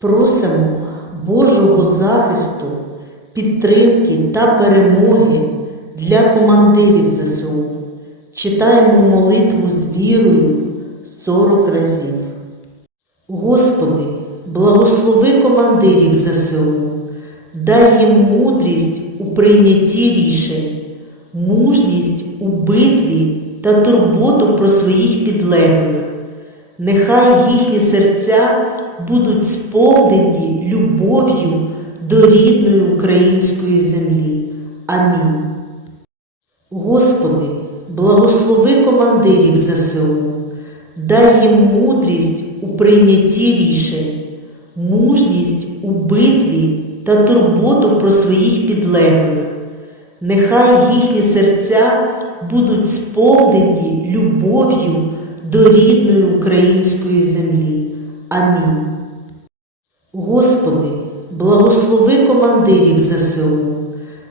Просимо Божого захисту, підтримки та перемоги для командирів ЗСУ. Читаємо молитву з вірою 40 разів. Господи, благослови командирів ЗСУ, дай їм мудрість у прийнятті рішень, мужність у битві та турботу про своїх підлеглих. Нехай їхні серця будуть сповнені любов'ю до рідної української землі. Амінь. Господи, благослови командирів ЗСУ, дай їм мудрість у прийнятті рішень, мужність у битві та турботу про своїх підлеглих. Нехай їхні серця будуть сповнені любов'ю до рідної української землі. Амінь. Господи, благослови командирів ЗСУ,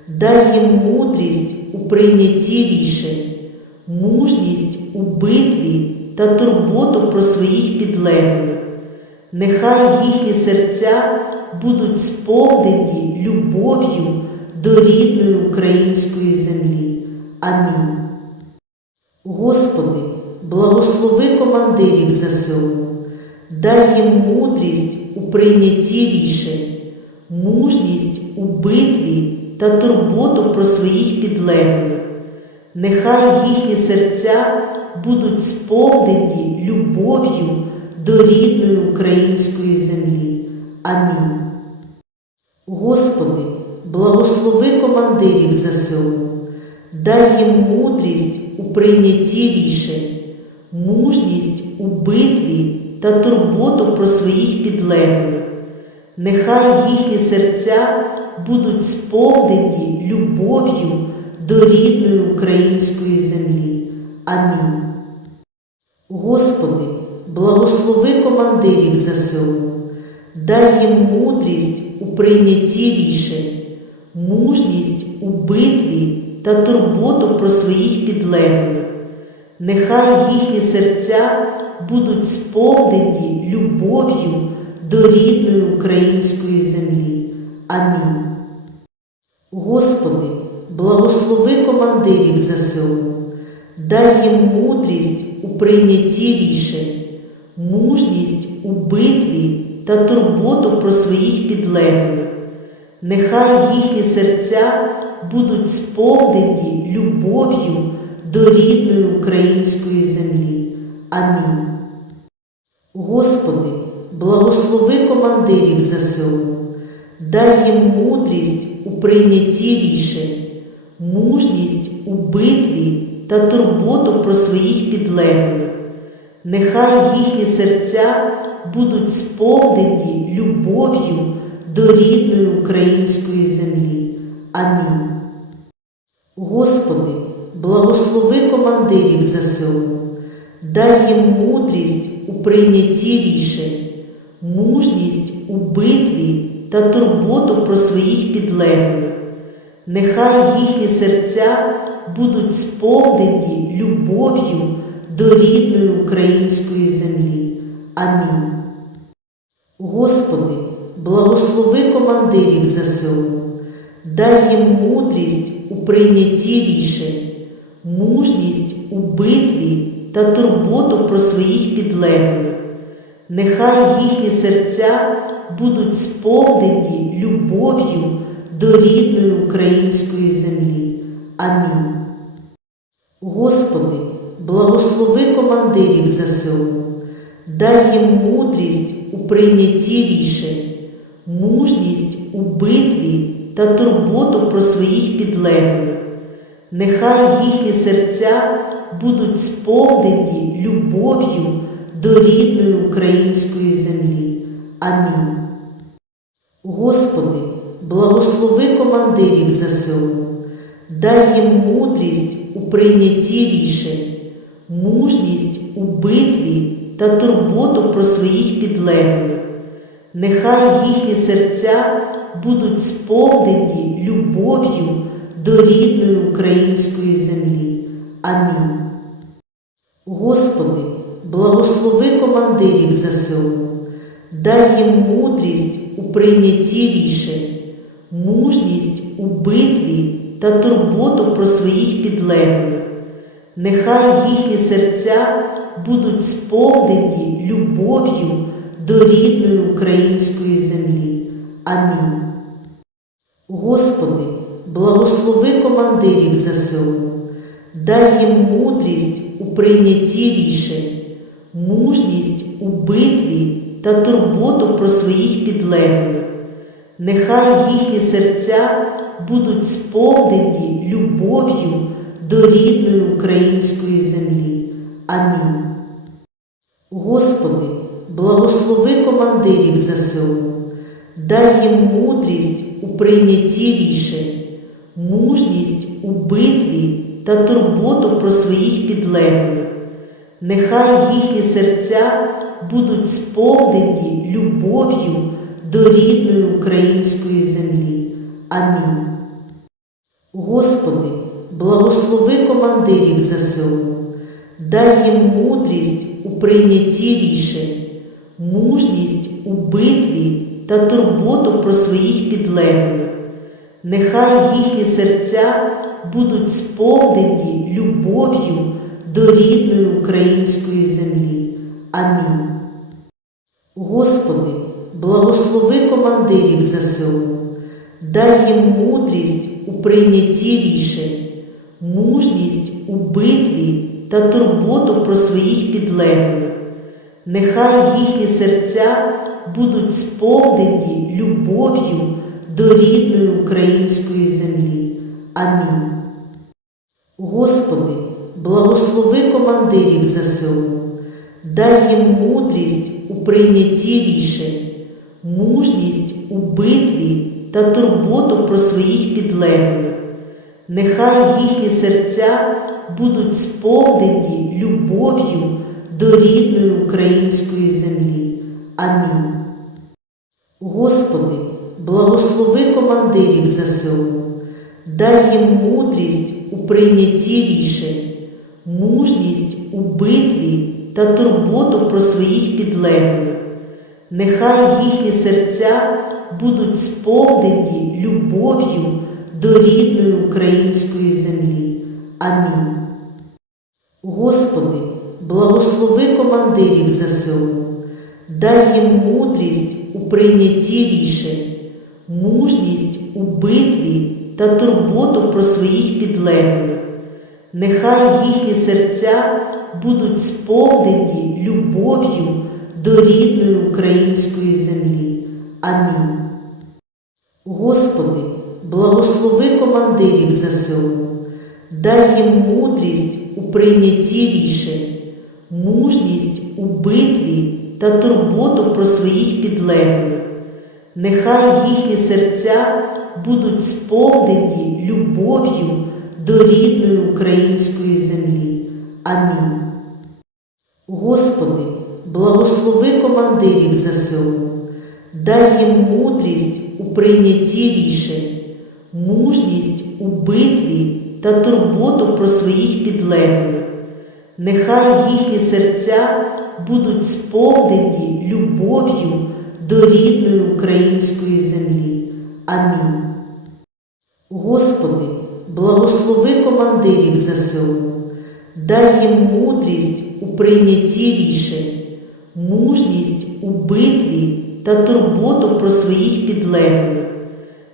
дай їм мудрість у прийнятті рішень, мужність у битві та турботу про своїх підлеглих. Нехай їхні серця будуть сповнені любов'ю до рідної української землі. Амінь. Господи, благослови командирів ЗСУ, дай їм мудрість у прийнятті рішень, мужність у битві та турботу про своїх підлеглих. Нехай їхні серця будуть сповнені любов'ю до рідної української землі. Амінь. Господи, благослови командирів ЗСУ, дай їм мудрість у прийнятті рішень, мужність у битві та турботу про своїх підлеглих. Нехай їхні серця будуть сповнені любов'ю до рідної української землі. Амінь. Господи, благослови командирів ЗСУ, дай їм мудрість у прийнятті рішень, мужність у битві та турботу про своїх підлеглих. Нехай їхні серця будуть сповнені любов'ю до рідної української землі. Амінь. Господи, благослови командирів ЗСУ, дай їм мудрість у прийнятті рішень, мужність у битві та турботу про своїх підлеглих. Нехай їхні серця будуть сповнені любов'ю до рідної української землі. Амінь. Господи, благослови командирів ЗСУ, дай їм мудрість у прийнятті рішень, мужність у битві та турботу про своїх підлеглих. Нехай їхні серця будуть сповнені любов'ю до рідної української землі. Амінь. Господи, благослови командирів ЗСУ, дай їм мудрість у прийнятті рішень, мужність у битві та турботу про своїх підлеглих. Нехай їхні серця будуть сповнені любов'ю до рідної української землі. Амінь. Господи, благослови командирів ЗСУ, дай їм мудрість у прийнятті рішень, мужність у битві та турботу про своїх підлеглих. Нехай їхні серця будуть сповнені любов'ю до рідної української землі. Амінь. Господи, благослови командирів ЗСУ, дай їм мудрість у прийнятті рішень, мужність у битві та турботу про своїх підлеглих. Нехай їхні серця будуть сповнені любов'ю до рідної української землі. Амінь. Господи, благослови командирів ЗСУ, дай їм мудрість у прийнятті рішень, мужність у битві та турботу про своїх підлеглих. Нехай їхні серця будуть сповнені любов'ю до рідної української землі. Амінь. Господи, благослови командирів ЗСУ, дай їм мудрість у прийнятті рішень, мужність у битві та турботу про своїх підлеглих. Нехай їхні серця будуть сповнені любов'ю до рідної української землі. Амінь. Господи, благослови командирів ЗСУ, дай їм мудрість у прийнятті рішень, мужність у битві та турботу про своїх підлеглих. Нехай їхні серця будуть сповнені любов'ю до рідної української землі. Амінь. Господи, благослови командирів ЗСУ, дай їм мудрість у прийнятті рішень, мужність у битві та турботу про своїх підлеглих. Нехай їхні серця будуть сповнені любов'ю до рідної української землі. Амінь. Господи, благослови командирів ЗСУ, дай їм мудрість у прийнятті рішень, мужність у битві та турботу про своїх підлеглих. Нехай їхні серця будуть сповнені любов'ю до рідної української землі. Амінь. Господи, благослови командирів ЗСУ, дай їм мудрість у прийнятті рішень, мужність у битві та турботу про своїх підлеглих. Нехай їхні серця будуть сповнені любов'ю до рідної української землі. Амінь. Господи, благослови командирів ЗСУ, дай їм мудрість у прийнятті рішень, мужність у битві та турботу про своїх підлеглих. Нехай їхні серця будуть сповнені любов'ю до рідної української землі. Амінь. Господи, благослови командирів ЗСУ, дай їм мудрість у прийнятті рішень, мужність у битві та турботу про своїх підлеглих. Нехай їхні серця будуть сповнені любов'ю до рідної української землі. Амінь. Господи, благослови командирів ЗСУ, дай їм мудрість у прийнятті рішень, мужність у битві та турботу про своїх підлеглих. Нехай їхні серця будуть сповнені любов'ю до рідної української землі. Амінь. Господи, благослови командирів ЗСУ, дай їм мудрість у прийнятті рішень, мужність у битві та турботу про своїх підлеглих. Нехай їхні серця будуть сповнені любов'ю до рідної української землі. Амінь. Господи, благослови командирів ЗСУ, дай їм мудрість у прийнятті рішень, мужність у битві та турботу про своїх підлеглих. Нехай їхні серця будуть сповнені любов'ю до рідної української землі. Амінь. Господи, благослови командирів ЗСУ, дай їм мудрість у прийнятті рішень, мужність у битві та турботу про своїх підлеглих.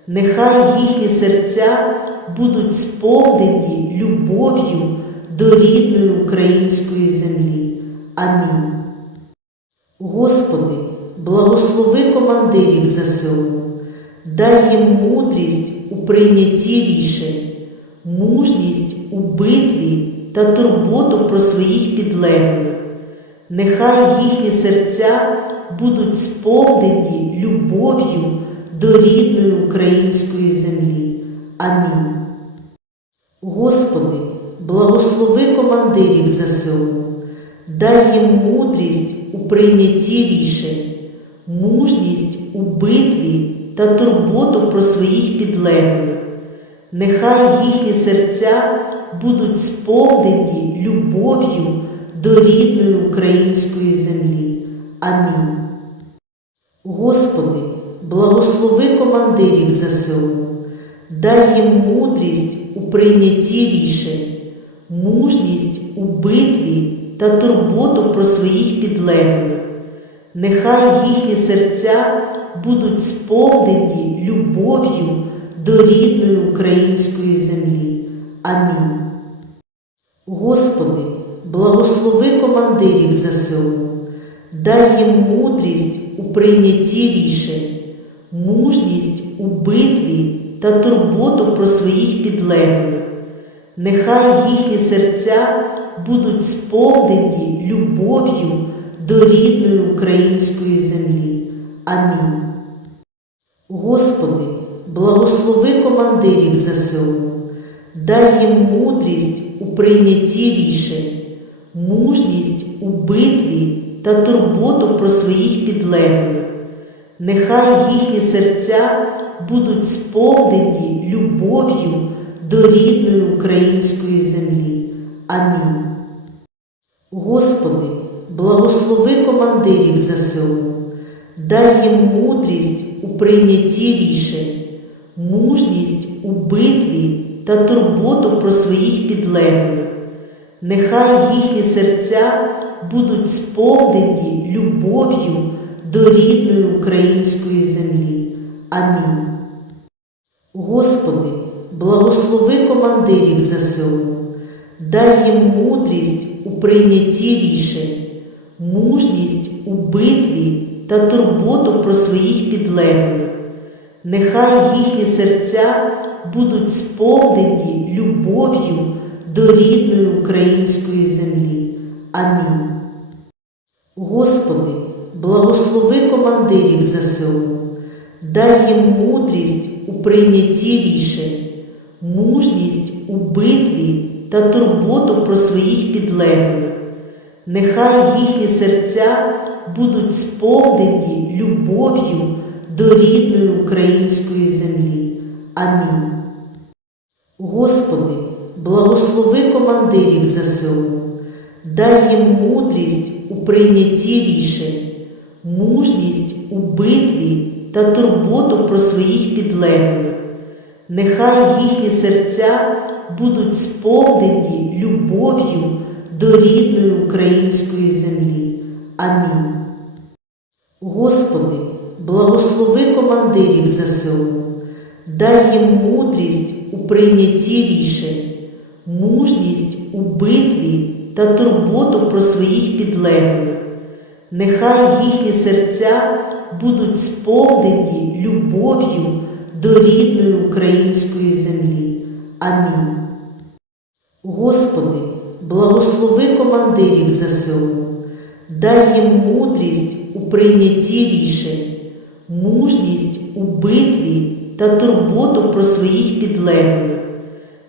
Нехай їхні серця будуть сповнені любов'ю до рідної української землі. Амінь. Господи, благослови командирів ЗСУ, дай їм мудрість у прийнятті рішень, мужність у битві та турботу про своїх підлеглих. Нехай їхні серця будуть сповнені любов'ю до рідної української землі. Амінь. Господи, благослови командирів ЗСУ, дай їм мудрість у прийнятті рішень, мужність у битві та турботу про своїх підлеглих. Нехай їхні серця будуть сповнені любов'ю до рідної української землі. Амінь. Господи, благослови командирів ЗСУ, дай їм мудрість у прийнятті рішень, мужність у битві та турботу про своїх підлеглих. Нехай їхні серця будуть сповнені любов'ю до рідної української землі. Амінь. Господи, благослови командирів ЗСУ, дай їм мудрість у прийнятті рішень, мужність у битві та турботу про своїх підлеглих. Нехай їхні серця будуть сповнені любов'ю до рідної української землі. Амінь. Господи, благослови командирів ЗСУ, дай їм мудрість у прийнятті рішень, мужність у битві та турботу про своїх підлеглих. Нехай їхні серця будуть сповнені любов'ю до рідної української землі. Амінь. Господи, благослови командирів ЗСУ, дай їм мудрість у прийнятті рішень, мужність у битві та турботу про своїх підлеглих. Нехай їхні серця будуть сповнені любов'ю до рідної української землі. Амінь. Господи, благослови командирів ЗСУ, дай їм мудрість у прийнятті рішень, мужність у битві та турботу про своїх підлеглих. Нехай їхні серця будуть сповнені любов'ю до рідної української землі. Амінь. Господи, благослови командирів ЗСУ, дай їм мудрість у прийнятті рішень, мужність у битві та турботу про своїх підлеглих. Нехай їхні серця будуть сповнені любов'ю до рідної української землі. Амінь. Господи, благослови командирів ЗСУ, дай їм мудрість у прийнятті рішень, мужність у битві та турботу про своїх підлеглих. Нехай їхні серця будуть сповнені любов'ю до рідної української землі. Амінь. Господи, благослови командирів ЗСУ, дай їм мудрість у прийнятті рішень, мужність у битві та турботу про своїх підлеглих. Нехай їхні серця будуть сповнені любов'ю до рідної української землі. Амінь. Господи, благослови командирів ЗСУ, дай їм мудрість у прийнятті рішень, мужність у битві та турботу про своїх підлеглих.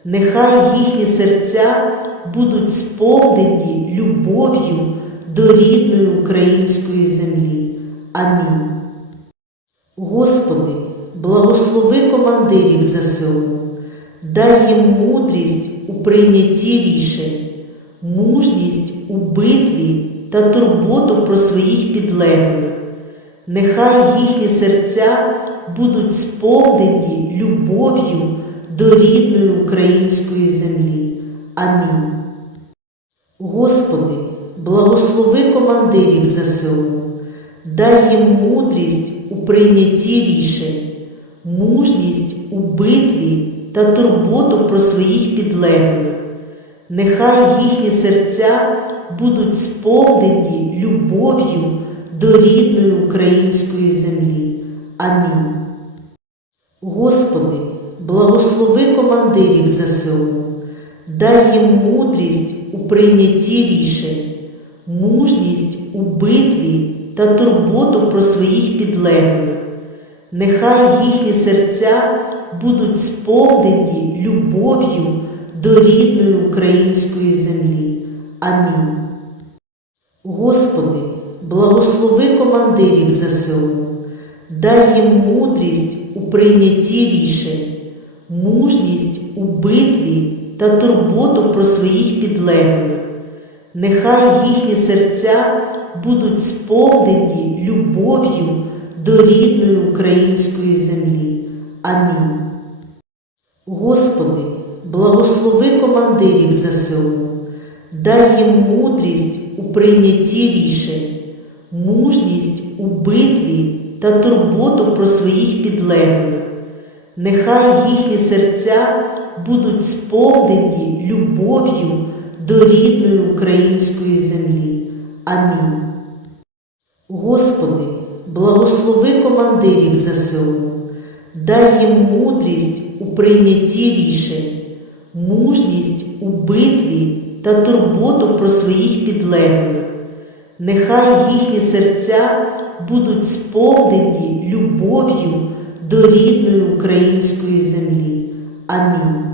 Нехай їхні серця будуть сповнені любов'ю до рідної української землі. Амінь. Господи, благослови командирів ЗСУ, дай їм мудрість у прийнятті рішень, мужність у битві та турботу про своїх підлеглих. Нехай їхні серця будуть сповнені любов'ю до рідної української землі. Амінь. Господи, благослови командирів ЗСУ, дай їм мудрість у прийнятті рішень, мужність у битві та турботу про своїх підлеглих. Нехай їхні серця будуть сповнені любов'ю до рідної української землі. Амінь. Господи, благослови командирів ЗСУ, дай їм мудрість у прийнятті рішень, мужність у битві та турботу про своїх підлеглих. Нехай їхні серця будуть сповнені любов'ю до рідної української землі. Амінь. Господи, благослови командирів ЗСУ, дай їм мудрість у прийнятті рішень, мужність у битві та турботу про своїх підлеглих. Нехай їхні серця будуть сповнені любов'ю до рідної української землі. Амінь. Господи, благослови командирів ЗСУ, дай їм мудрість у прийнятті рішень, мужність у битві та турботу про своїх підлеглих. Нехай їхні серця будуть сповнені любов'ю до рідної української землі. Амінь. Господи, благослови командирів ЗСУ, дай їм мудрість у прийнятті рішень, мужність у битві та турботу про своїх підлеглих. Нехай їхні серця будуть сповнені любов'ю до рідної української землі. Амінь.